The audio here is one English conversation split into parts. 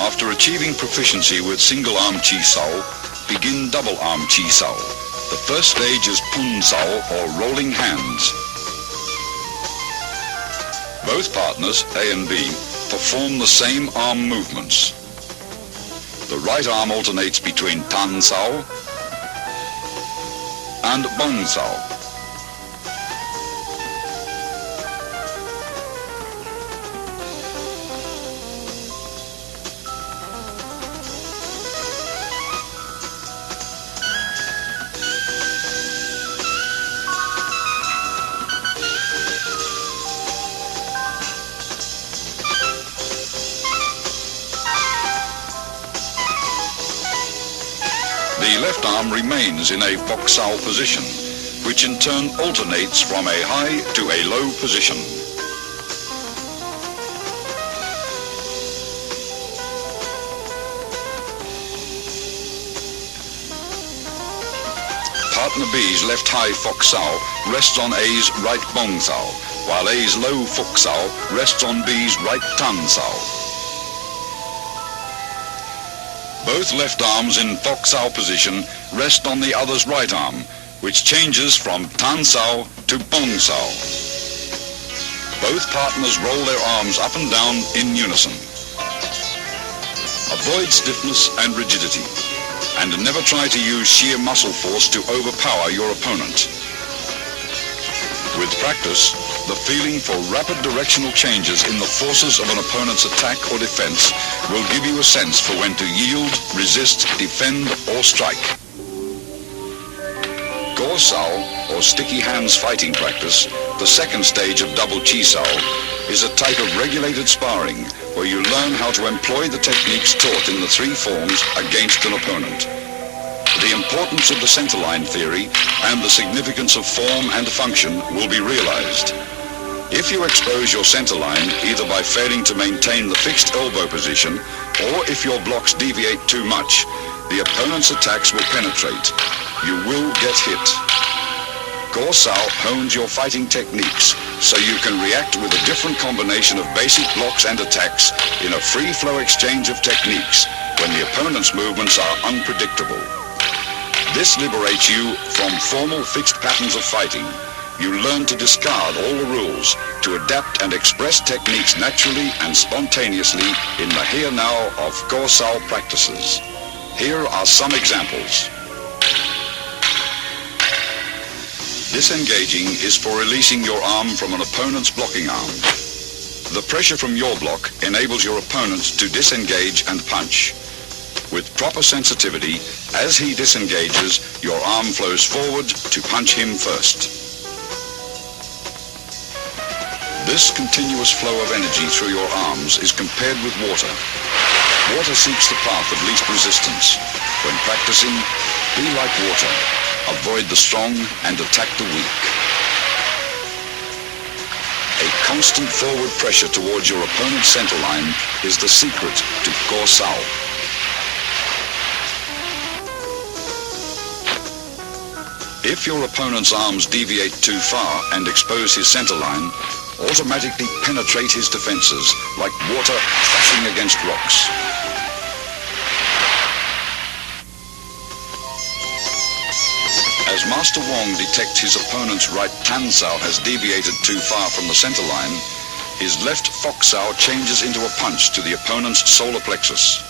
After achieving proficiency with single arm chi sao, begin double arm chi sao. The first stage is pun sao, or rolling hands. Both partners, A and B, perform the same arm movements. The right arm alternates between tan sao and bong sao. The left arm remains in a bok sao position, which in turn alternates from a high to a low position. Partner B's left high fok sao rests on A's right bong sao, while A's low fok sao rests on B's right tan sao. Both left arms in fok sao position rest on the other's right arm, which changes from tan sao to bong sao. Both partners roll their arms up and down in unison. Avoid stiffness and rigidity, and never try to use sheer muscle force to overpower your opponent. With practice, the feeling for rapid directional changes in the forces of an opponent's attack or defense will give you a sense for when to yield, resist, defend, or strike. Gor sao, or sticky hands fighting practice, the second stage of double chi sao, is a type of regulated sparring where you learn how to employ the techniques taught in the three forms against an opponent. The importance of the centerline theory and the significance of form and function will be realized. If you expose your centerline either by failing to maintain the fixed elbow position or if your blocks deviate too much, the opponent's attacks will penetrate. You will get hit. Gor sao hones your fighting techniques so you can react with a different combination of basic blocks and attacks in a free-flow exchange of techniques when the opponent's movements are unpredictable. This liberates you from formal fixed patterns of fighting. You learn to discard all the rules, to adapt and express techniques naturally and spontaneously in the here-now of Gor sao practices. Here are some examples. Disengaging is for releasing your arm from an opponent's blocking arm. The pressure from your block enables your opponent to disengage and punch. With proper sensitivity, as he disengages, your arm flows forward to punch him first. This continuous flow of energy through your arms is compared with water. Water seeks the path of least resistance. When practicing, be like water. Avoid the strong and attack the weak. A constant forward pressure towards your opponent's centerline is the secret to Gor sao. If your opponent's arms deviate too far and expose his centerline, automatically penetrate his defenses like water thrashing against rocks. As Master Wong detects his opponent's right tan sao has deviated too far from the centerline, his left fok sao changes into a punch to the opponent's solar plexus.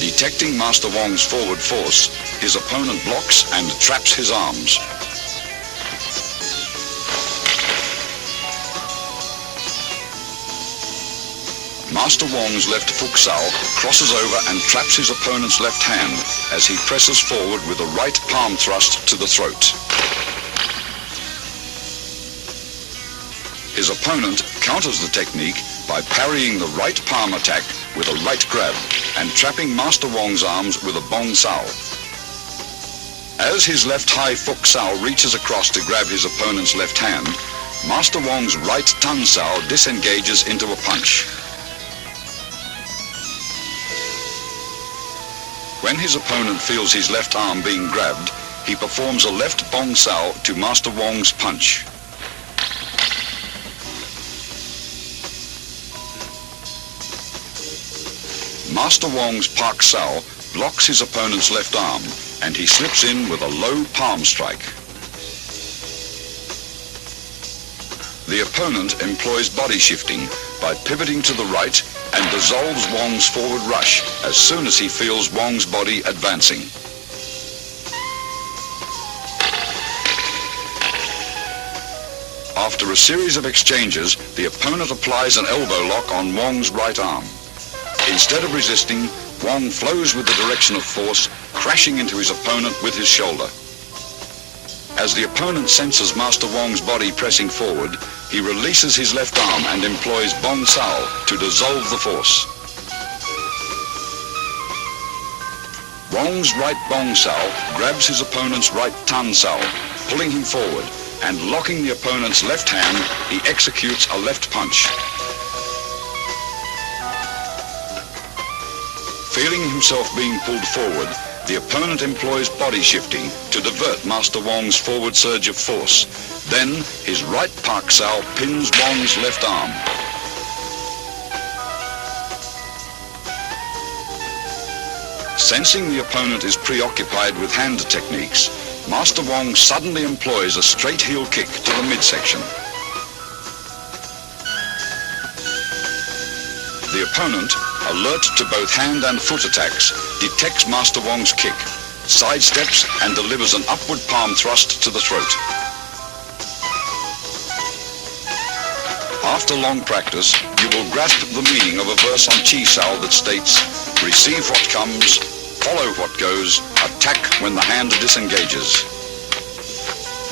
Detecting Master Wong's forward force, his opponent blocks and traps his arms. Master Wong's left fok sao crosses over and traps his opponent's left hand as he presses forward with a right palm thrust to the throat. His opponent counters the technique by parrying the right palm attack with a right grab and trapping Master Wong's arms with a bong sao. As his left high fok sao reaches across to grab his opponent's left hand, Master Wong's right tan sao disengages into a punch. When his opponent feels his left arm being grabbed, he performs a left bong sao to Master Wong's punch. Master Wong's Pak Sao blocks his opponent's left arm, and he slips in with a low palm strike. The opponent employs body shifting by pivoting to the right and dissolves Wong's forward rush as soon as he feels Wong's body advancing. After a series of exchanges, the opponent applies an elbow lock on Wong's right arm. Instead of resisting, Wong flows with the direction of force, crashing into his opponent with his shoulder. As the opponent senses Master Wong's body pressing forward, he releases his left arm and employs Bong Sao to dissolve the force. Wong's right Bong Sao grabs his opponent's right Tan Sao, pulling him forward, and locking the opponent's left hand, he executes a left punch. Feeling himself being pulled forward, the opponent employs body shifting to divert Master Wong's forward surge of force. Then, his right Pak Sao pins Wong's left arm. Sensing the opponent is preoccupied with hand techniques, Master Wong suddenly employs a straight heel kick to the midsection. The opponent, alert to both hand and foot attacks, detects Master Wong's kick, sidesteps and delivers an upward palm thrust to the throat. After long practice, you will grasp the meaning of a verse on Chi Sao that states, "Receive what comes, follow what goes, attack when the hand disengages."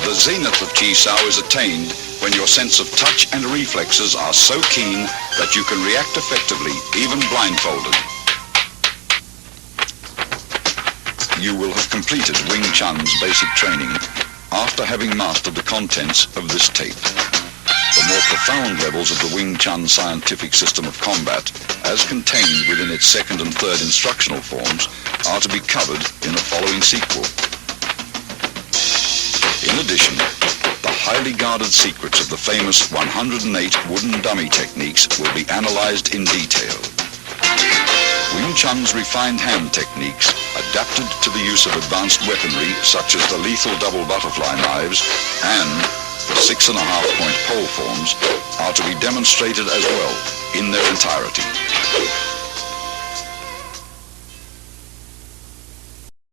The zenith of Chi Sao is attained when your sense of touch and reflexes are so keen that you can react effectively, even blindfolded. You will have completed Wing Chun's basic training after having mastered the contents of this tape. The more profound levels of the Wing Chun scientific system of combat, as contained within its second and third instructional forms, are to be covered in the following sequel. In addition, the highly guarded secrets of the famous 108 wooden dummy techniques will be analyzed in detail. Wing Chun's refined hand techniques, adapted to the use of advanced weaponry such as the lethal double butterfly knives and the 6.5-point pole forms, are to be demonstrated as well in their entirety.